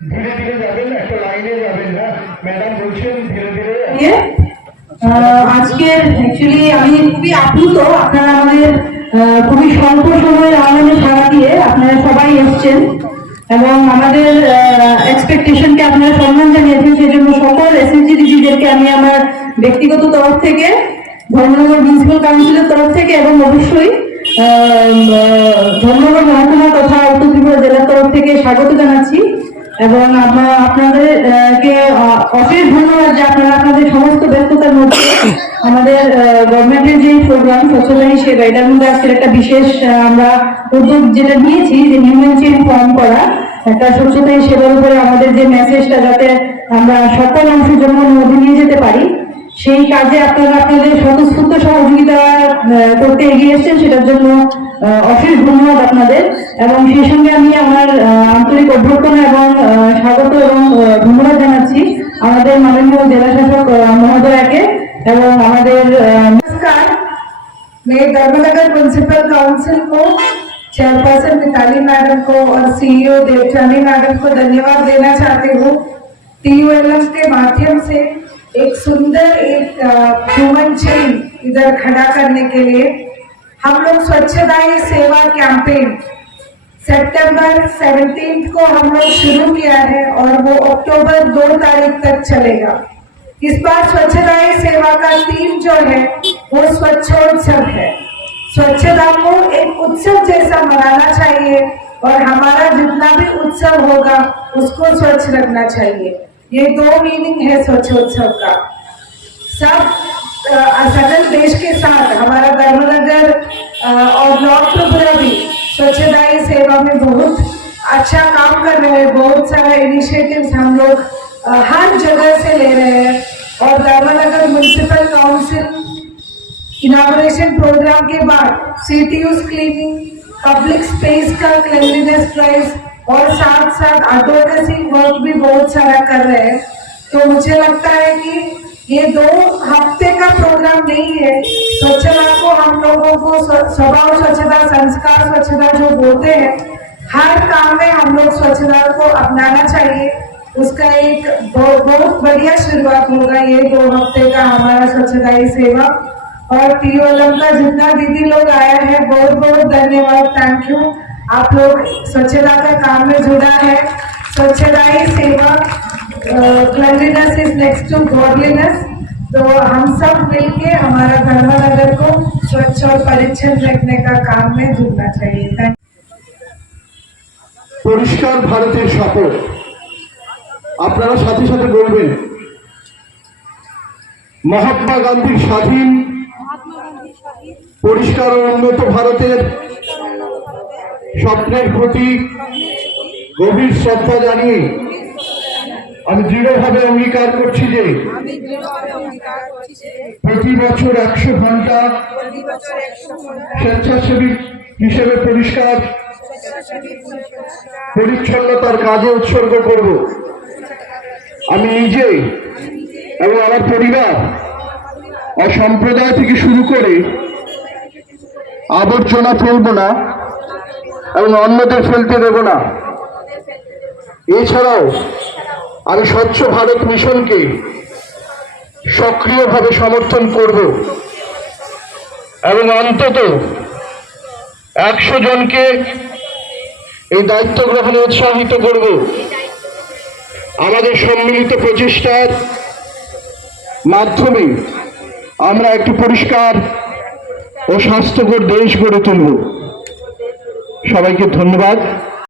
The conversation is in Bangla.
ধীরে ধীরে যাবেন, একটা লাইনে যাবেন না ম্যাডাম বলছেন ধীরে ধীরে। আজকের অ্যাকচুয়ালি আমি খুবই আপ্লুত, আপনারা আমাদের খুবই স্বল্প সময়ের আনন্দে সাড়া দিয়ে আপনারা সবাই এসছেন এবং আমাদের এক্সপেকটেশনকে আপনারা সম্মান জানিয়েছেন সেই জন্য সকল এসএসজি দিদিদেরকে আমি আমার ব্যক্তিগত তরফ থেকে, ধর্মনগর মিউনিসিপাল কাউন্সিলের তরফ থেকে এবং অবশ্যই ধর্মনগর মহকুমা তথা উত্তর ত্রিপুরা জেলার তরফ থেকে স্বাগত জানাচ্ছি। এবং আমরা আপনাদের আহ, কে আহ, অশেষ ধন্যবাদ যে আপনারা আপনাদের সমস্ত ব্যস্ততার মধ্যে আমাদের গভর্নমেন্টের যে প্রোগ্রাম স্বচ্ছতা হি সেবা এটার মধ্যে আজকের একটা বিশেষ আমরা উদ্যোগ যেটা নিয়েছি যে হিউম্যান চেন ফর্ম করা একটা স্বচ্ছতা হি সেবার উপরে আমাদের যে মেসেজটা যাতে আমরা সকল অংশ জন্য নদী নিয়ে যেতে পারি সেই কাজে আপনারা আপনাদের স্বতঃস্ফূর্ত সহযোগিতা আহ, করতে এগিয়ে এসেছেন সেটার জন্য আহ, অশেষ ধন্যবাদ আপনাদের এবং সেই সঙ্গে আমি আমার আহ, আন্তরিক অভ্যর্থনা এবং আহ, স্বাগত এবং আহ, ধন্যবাদ জানাচ্ছি আমাদের মাননীয় জেলা শাসক আহ, মহোদয়াকে এবং আমাদের আহ, नमस्कार मैं धर्मनगर म्यूनसिपल काउंसिल को चेयरपर्सन मिताली मैडम को और सीईओ देवचानी मैडम को धन्यवाद देना चाहती हूँ टीयूएलएम के माध्यम से एक सुंदर, एक ह्यूमन चेन इधर खड़ा करने के लिए हम लोग स्वच्छता ही सेवा कैंपेन सितंबर 17 को हम लोग शुरू किया है और वो अक्टूबर दो तारीख तक चलेगा। इस बार स्वच्छता ही सेवा का थीम जो है, वो स्वच्छोत्सव है। स्वच्छता को एक उत्सव जैसा मनाना चाहिए और हमारा जितना भी उत्सव होगा, उसको स्वच्छ रखना चाहिए। ये दो मीनिंग है स्वच्छोत्सव का। सब सकल देश के साथ, हमारा धर्मनगर और नॉर्थ त्रिपुरा भी स्वच्छता ही सेवा में बहुत अच्छा काम कर रहे हैं। बहुत सारा इनिशिएटिव्स हम लोग हर जगह से ले रहे हैं। और Dharmanagar municipal council inauguration programme के बाद सिटी क्लीनिंग पब्लिक स्पेस का क्लिनलीनेस ड्राइव और साथ साथ एडवोकेसी वर्क भी बहुत सारा कर रहे हैं। तो मुझे लगता है कि ये दो हफ़्ते का प्रोग्राम नहीं है। स्वच्छता को हम लोगों को स्वभाव स्वच्छता, संस्कार स्वच्छता जो बोलते हैं, हर काम में हम लोग स्वच्छता को अपनाना चाहिए। उसका एक बहुत बढ़िया शुरुआत होगा ये दो हफ़्ते का हमारा स्वच्छता ही सेवा। और टीओलम का जितना दीदी लोग आया है बहुत बहुत धन्यवाद थैंक यू आप लोग स्वच्छता का काम में जुड़ा है स्वच्छता ही सेवा cleanliness is next to godliness तो हम सब मिलके हमारा धर्मनगर को स्वच्छ और परिच्छन रखने का काम में जुड़ना चाहिए थैंक পরিষ্কার ভারতের শপথ আপনারা সাথে সাথে বলবেন মহাত্মা গান্ধীর স্বাধীন পরিষ্কার ও উন্নত ভারতের স্বপ্নের প্রতি গভীর শ্রদ্ধা জানিয়ে আমি দৃঢ়ভাবে অঙ্গীকার করছি যে প্রতি বছর একশো ঘণ্টা স্বেচ্ছাসেবী হিসেবে পরিষ্কার পরিচ্ছন্নতার কাজে উৎসর্গ করব। আমি নিজে এবং আমার পরিবার ও সম্প্রদায় থেকে শুরু করে আবর্জনা ফেলব না। এবং অন্যদের ফেলতে দেব না। এছাড়াও আমি স্বচ্ছ ভারত মিশনকে সক্রিয়ভাবে সমর্থন করব এবং অন্তত একশো জনকে এই দায়িত্ব গ্রহণে উৎসাহিত করব। আমাদের সম্মিলিত প্রচেষ্টার মাধ্যমে আমরা একটি পরিষ্কার ও স্বাস্থ্যকর দেশ গড়ে তুলব। সবাইকে ধন্যবাদ।